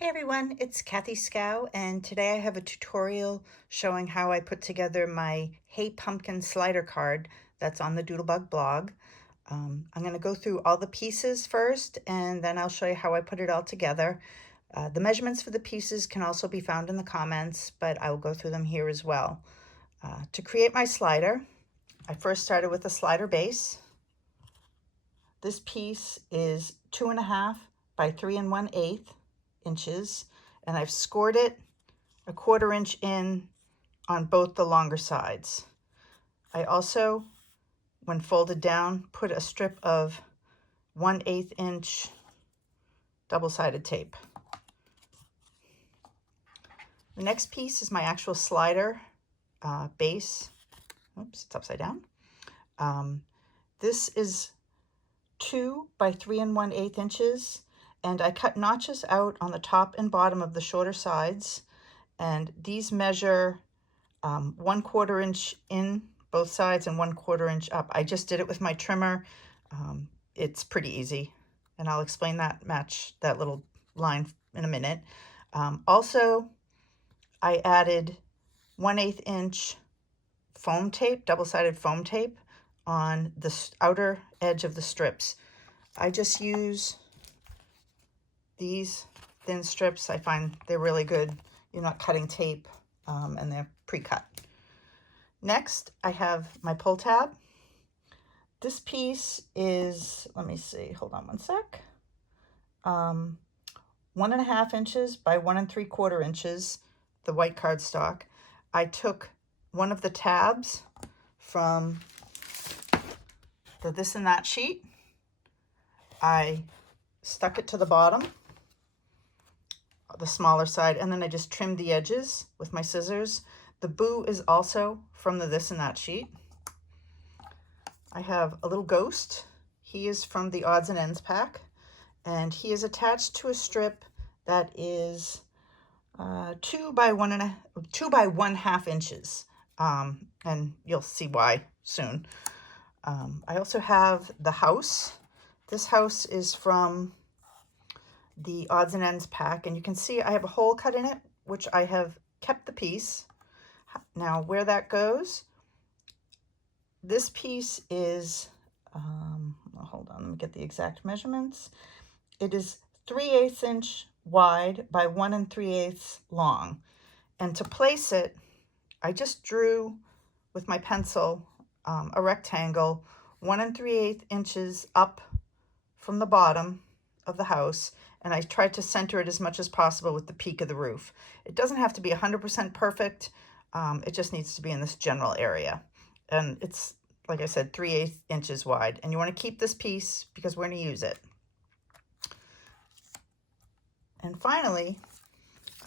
Hey everyone, it's Kathy Scow, and today I have a tutorial showing how I put together my Hey Pumpkin slider card that's on the Doodlebug blog. I'm going to go through all the pieces first, and then I'll show you how I put it all together. The measurements for the pieces can also be found in the comments, but I will go through them here as well. To create my slider, I first started with a slider base. This piece is 2.5 by 3 1/8 inches, and I've scored it 1/4 inch in on both the longer sides. I also, when folded down, put a strip of 1/8 inch double-sided tape. The next piece is my actual slider base. Oops, it's upside down. This is 2 by 3 1/8 inches, and I cut notches out on the top and bottom of the shorter sides, and these measure 1/4 inch in both sides and 1/4 inch up. I just did it with my trimmer. It's pretty easy, and I'll explain that little line in a minute. Also, I added 1/8 inch foam tape, double-sided foam tape on the outer edge of the strips. I just use these thin strips. I find they're really good. You're not cutting tape, and they're pre-cut. Next, I have my pull tab. This piece is, let me see, hold on one sec. 1.5 inches by 1 3/4 inches, the white cardstock. I took one of the tabs from the this and that sheet. I stuck it to the bottom, the smaller side, and then I just trimmed the edges with my scissors. The boo is also from the this and that sheet. I have a little ghost. He is from the odds and ends pack, and he is attached to a strip that is 2 by 1/2 inches, and you'll see why soon. I also have the house. This house is from the odds and ends pack, and you can see I have a hole cut in it, which I have kept the piece. Now, where that goes, this piece is, hold on, let me get the exact measurements. It is 3/8 inch wide by 1 3/8 long. And to place it, I just drew with my pencil a rectangle 1 3/8 inches up from the bottom of the house, and I tried to center it as much as possible with the peak of the roof. It doesn't have to be 100% perfect. It just needs to be in this general area. And it's, like I said, 3/8 inches wide. And you want to keep this piece because we're going to use it. And finally,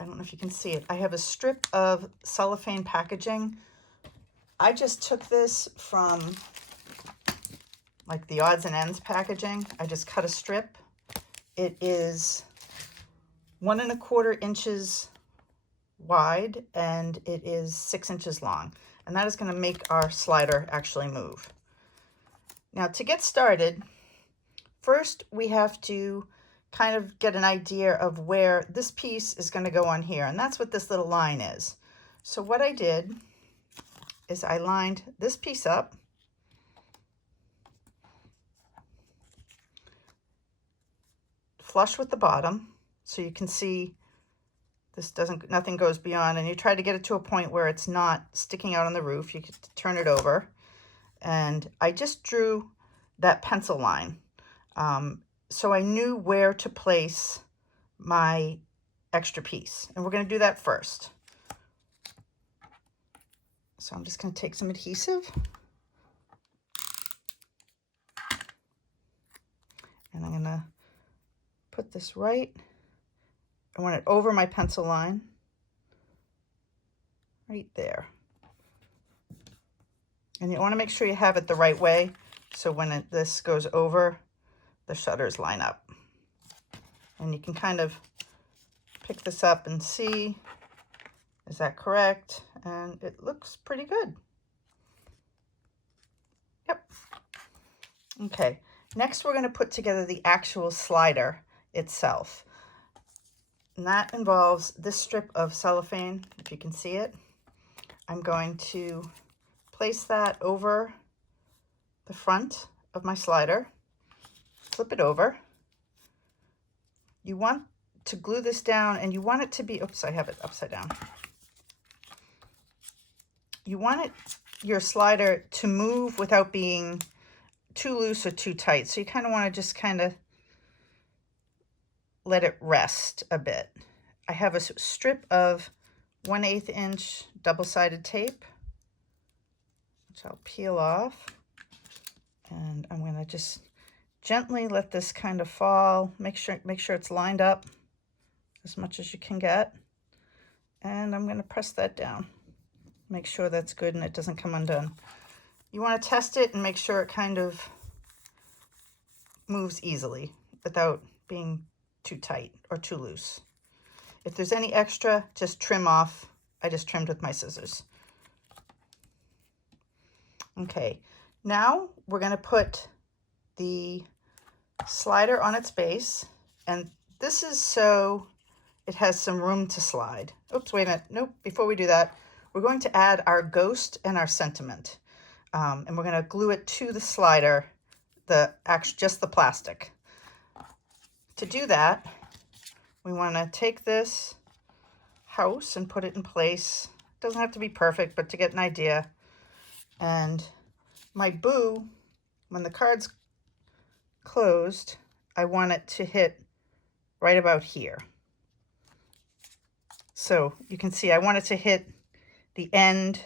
I don't know if you can see it, I have a strip of cellophane packaging. I just took this from like the odds and ends packaging. I just cut a strip. It is 1 1/4 inches wide, and it is 6 inches long. And that is going to make our slider actually move. Now, to get started, first we have to kind of get an idea of where this piece is going to go on here, and that's what this little line is. So what I did is I lined this piece up, flush with the bottom, so you can see this nothing goes beyond, and you try to get it to a point where it's not sticking out on the roof. You can turn it over, and I just drew that pencil line. So I knew where to place my extra piece, and we're going to do that first. So I'm just going to take some adhesive, and I'm going to put this right, I want it over my pencil line, right there. And you want to make sure you have it the right way, so when this goes over, the shutters line up. And you can kind of pick this up and see, is that correct? And it looks pretty good. Yep. Okay, next we're going to put together the actual slider itself. And that involves this strip of cellophane, if you can see it. I'm going to place that over the front of my slider, flip it over. You want to glue this down, and you want it to be, oops, I have it upside down. You want your slider to move without being too loose or too tight. So you kind of want to just kind of let it rest a bit. I have a strip of 1/8 inch double-sided tape, which I'll peel off. And I'm going to just gently let this kind of fall. Make sure it's lined up as much as you can get. And I'm going to press that down. Make sure that's good and it doesn't come undone. You want to test it and make sure it kind of moves easily without being too tight or too loose. If there's any extra, just trim off. I just trimmed with my scissors. Okay, now we're going to put the slider on its base, and this is so it has some room to slide. Oops, wait a minute. Nope, before we do that, we're going to add our ghost and our sentiment. And we're going to glue it to the slider, just the plastic. To do that, we want to take this house and put it in place. It doesn't have to be perfect, but to get an idea. And my boo, when the card's closed, I want it to hit right about here. So you can see I want it to hit the end,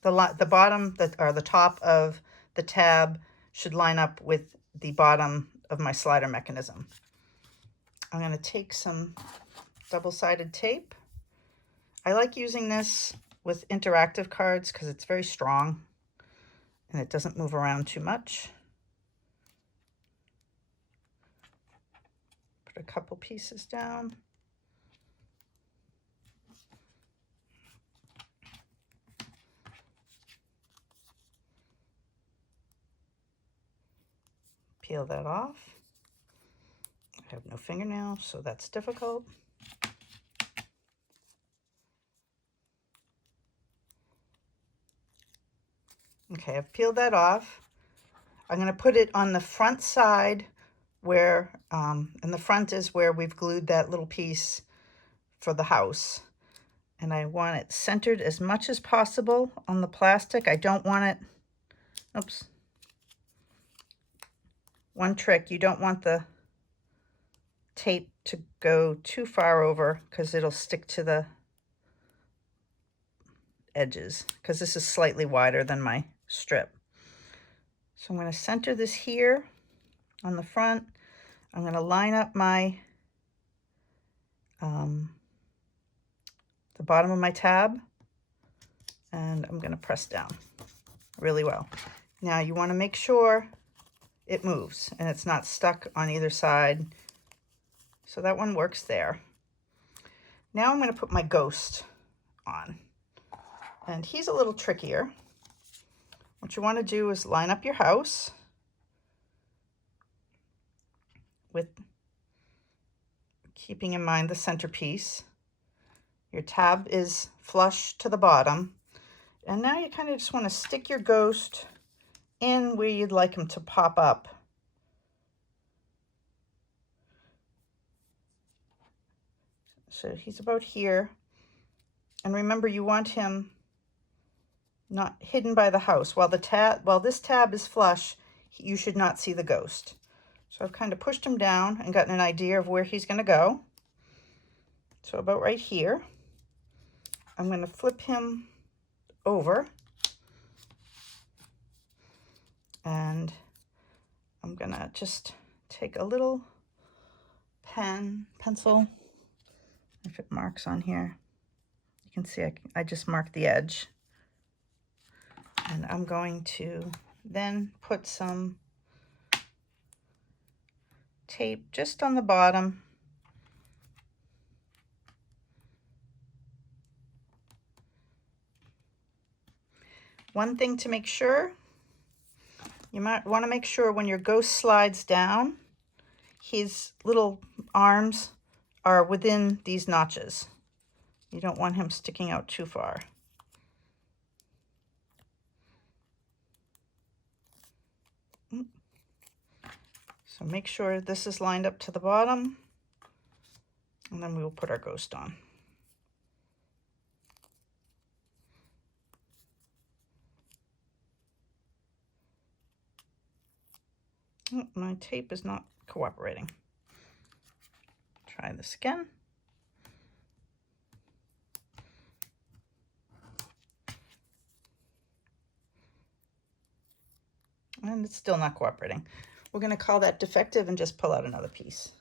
the bottom, or the top of the tab should line up with the bottom of my slider mechanism. I'm going to take some double-sided tape. I like using this with interactive cards because it's very strong and it doesn't move around too much. Put a couple pieces down. Peel that off. I have no fingernails, so that's difficult. Okay, I've peeled that off. I'm going to put it on the front side where, and the front is where we've glued that little piece for the house. And I want it centered as much as possible on the plastic. I don't want it, oops. One trick, you don't want the tape to go too far over because it'll stick to the edges, because this is slightly wider than my strip. So I'm going to center this here on the front. I'm going to line up my the bottom of my tab, and I'm going to press down really well. Now you want to make sure it moves and it's not stuck on either side. So that one works there. Now I'm going to put my ghost on, and he's a little trickier. What you want to do is line up your house with keeping in mind the centerpiece. Your tab is flush to the bottom. And now you kind of just want to stick your ghost in where you'd like him to pop up. So he's about here. And remember, you want him not hidden by the house. While this tab is flush, you should not see the ghost. So I've kind of pushed him down and gotten an idea of where he's going to go. So about right here. I'm going to flip him over, and I'm going to just take a little pencil, if it marks on here. You can see I just marked the edge. And I'm going to then put some tape just on the bottom. One thing to make sure, you might want to make sure when your ghost slides down, his little arms are within these notches. You don't want him sticking out too far. So make sure this is lined up to the bottom, and then we will put our ghost on. Oh, my tape is not cooperating. Try this again. And it's still not cooperating. We're going to call that defective and just pull out another piece.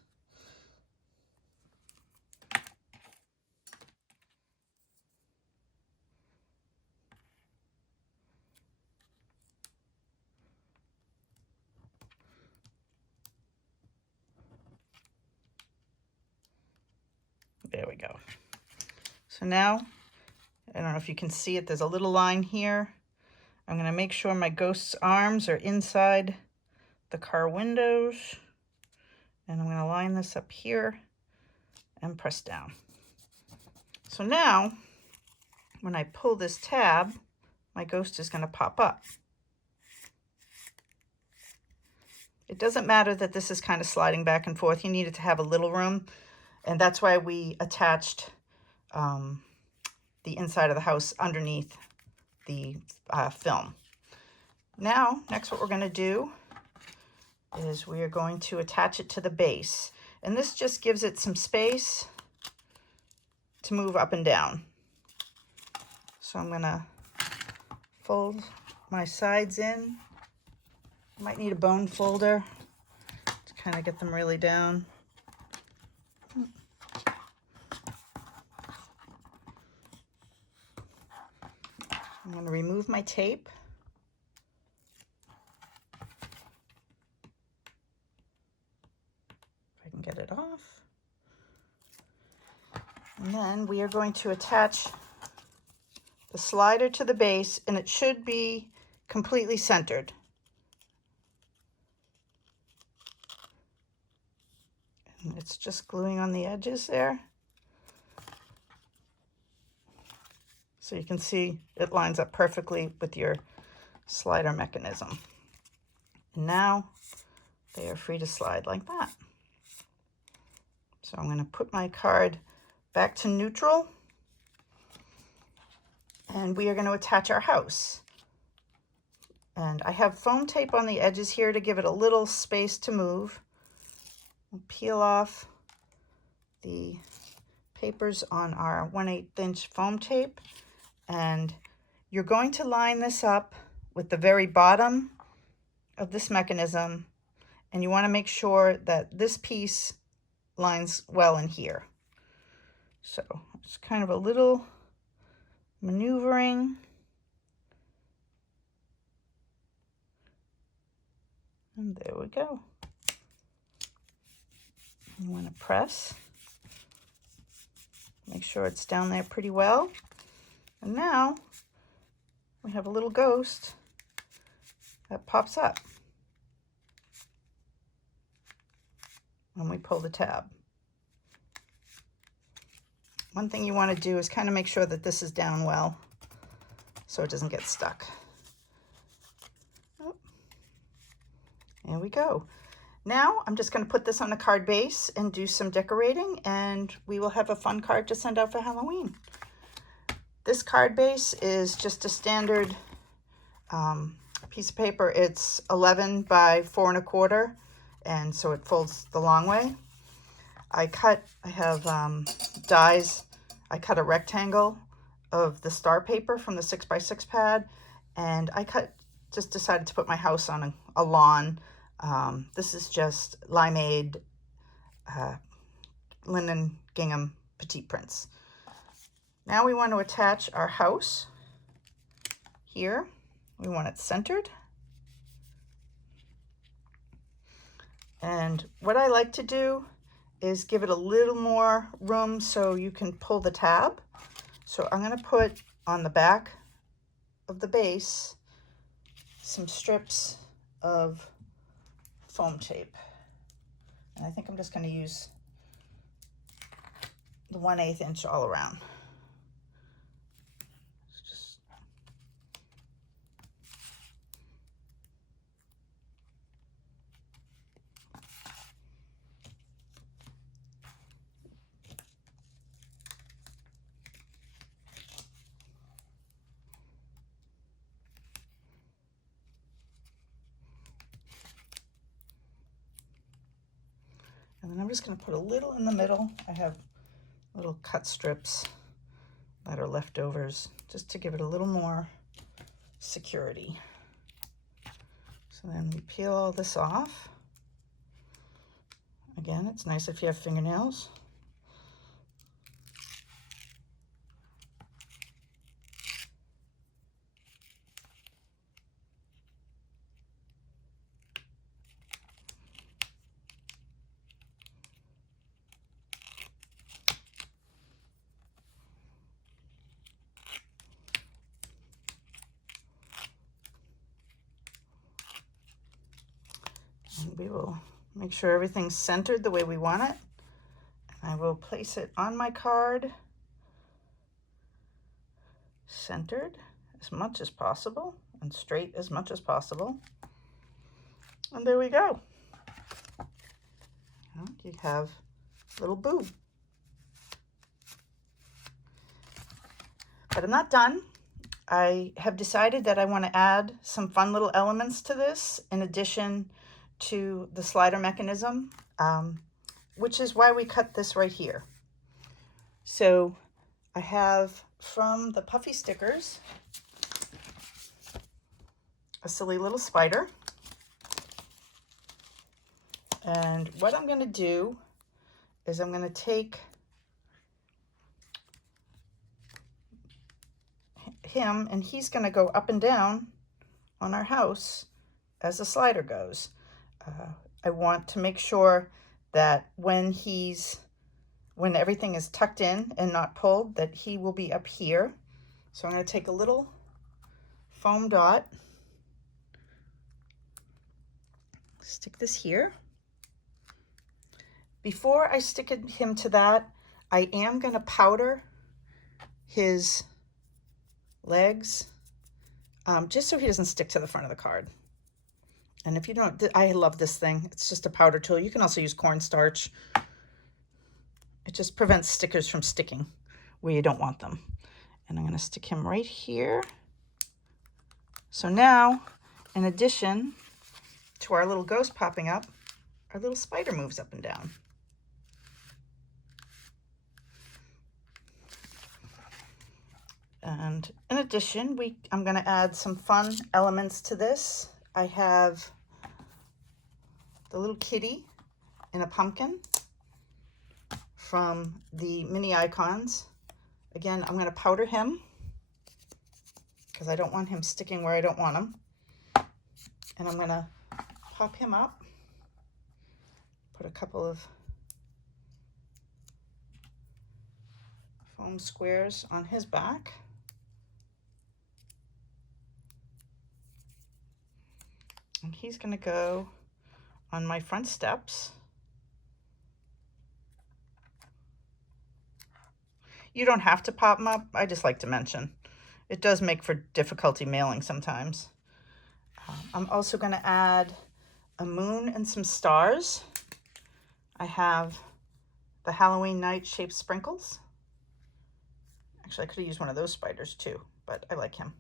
There we go. So now, I don't know if you can see it, there's a little line here. I'm going to make sure my ghost's arms are inside the car windows. And I'm going to line this up here and press down. So now, when I pull this tab, my ghost is going to pop up. It doesn't matter that this is kind of sliding back and forth. You need it to have a little room. And that's why we attached the inside of the house underneath the film. Now, next what we're going to do is we are going to attach it to the base. And this just gives it some space to move up and down. So I'm going to fold my sides in. Might need a bone folder to kind of get them really down. I'm going to remove my tape. If I can get it off. And then we are going to attach the slider to the base, and it should be completely centered. And it's just gluing on the edges there. So you can see it lines up perfectly with your slider mechanism. And now they are free to slide like that. So I'm going to put my card back to neutral. And we are going to attach our house. And I have foam tape on the edges here to give it a little space to move. We'll peel off the papers on our 1/8 inch foam tape. And you're going to line this up with the very bottom of this mechanism. And you want to make sure that this piece lines well in here. So it's kind of a little maneuvering. And there we go. You want to press. Make sure it's down there pretty well. And now we have a little ghost that pops up when we pull the tab. One thing you want to do is kind of make sure that this is down well so it doesn't get stuck. Oh, there we go. Now I'm just going to put this on a card base and do some decorating, and we will have a fun card to send out for Halloween. This card base is just a standard piece of paper. It's 11 by 4 1/4, and so it folds the long way. I have dies. I cut a rectangle of the star paper from the 6x6 pad, and just decided to put my house on a lawn. This is just Limeade linen gingham petite prints. Now we want to attach our house here. We want it centered. And what I like to do is give it a little more room so you can pull the tab. So I'm going to put on the back of the base some strips of foam tape. And I think I'm just going to use the 1/8 inch all around. And then I'm just going to put a little in the middle. I have little cut strips that are leftovers just to give it a little more security. So then we peel all this off. Again, it's nice if you have fingernails. And we will make sure everything's centered the way we want it. I will place it on my card, centered as much as possible and straight as much as possible. And there we go. You have little boo. But I'm not done. I have decided that I want to add some fun little elements to this in addition to the slider mechanism, which is why we cut this right here. So I have from the Puffy stickers a silly little spider. And what I'm going to do is I'm going to take him and he's going to go up and down on our house as the slider goes. I want to make sure that when everything is tucked in and not pulled, that he will be up here. So I'm going to take a little foam dot, stick this here. Before I stick him to that, I am going to powder his legs, just so he doesn't stick to the front of the card. And if you don't, I love this thing. It's just a powder tool. You can also use cornstarch. It just prevents stickers from sticking where you don't want them. And I'm going to stick him right here. So now, in addition to our little ghost popping up, our little spider moves up and down. And in addition, I'm going to add some fun elements to this. I have the little kitty in a pumpkin from the mini icons. Again, I'm going to powder him because I don't want him sticking where I don't want him. And I'm going to pop him up, put a couple of foam squares on his back. And he's going to go on my front steps. You don't have to pop them up. I just like to mention. It does make for difficulty mailing sometimes. I'm also going to add a moon and some stars. I have the Halloween night shaped sprinkles. Actually, I could have used one of those spiders too, but I like him.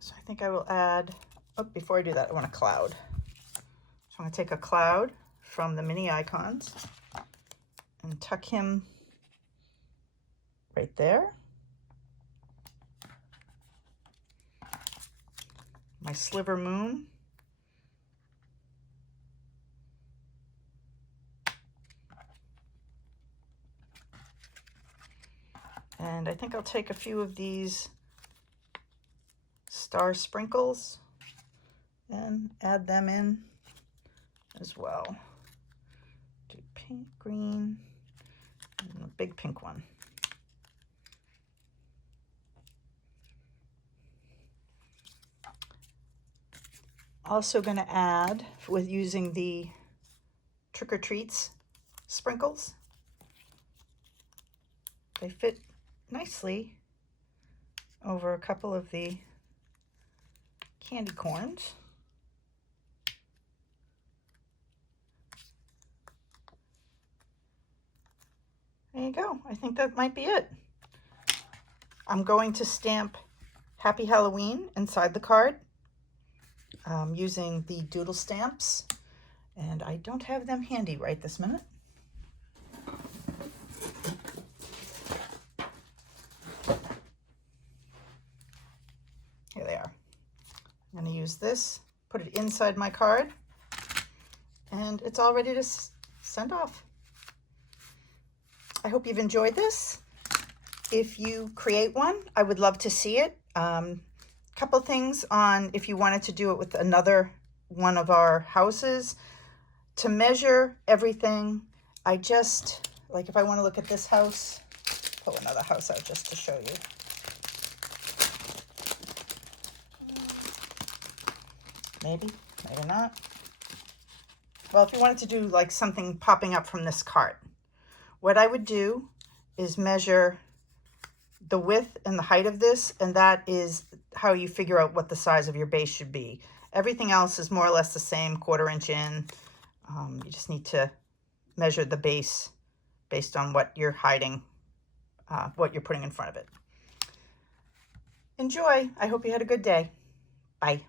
So I think I will add... Oh, before I do that, I want a cloud. So I'm going to take a cloud from the mini icons and tuck him right there. My sliver moon. And I think I'll take a few of these star sprinkles and add them in as well. Do pink, green, and a big pink one. Also going to add, with using the Trick or Treats sprinkles, they fit nicely over a couple of the candy corns. There you go. I think that might be it. I'm going to stamp Happy Halloween inside the card using the doodle stamps, and I don't have them handy right this minute. Here they are. I'm going to use this, put it inside my card, and it's all ready to send off. I hope you've enjoyed this. If you create one, I would love to see it. Couple things on if you wanted to do it with another one of our houses. To measure everything, I just, like if I want to look at this house, pull another house out just to show you. Maybe, maybe not. Well, if you wanted to do like something popping up from this cart, what I would do is measure the width and the height of this, and that is how you figure out what the size of your base should be. Everything else is more or less the same, 1/4 inch in. You just need to measure the base based on what you're hiding, what you're putting in front of it. Enjoy. I hope you had a good day. Bye.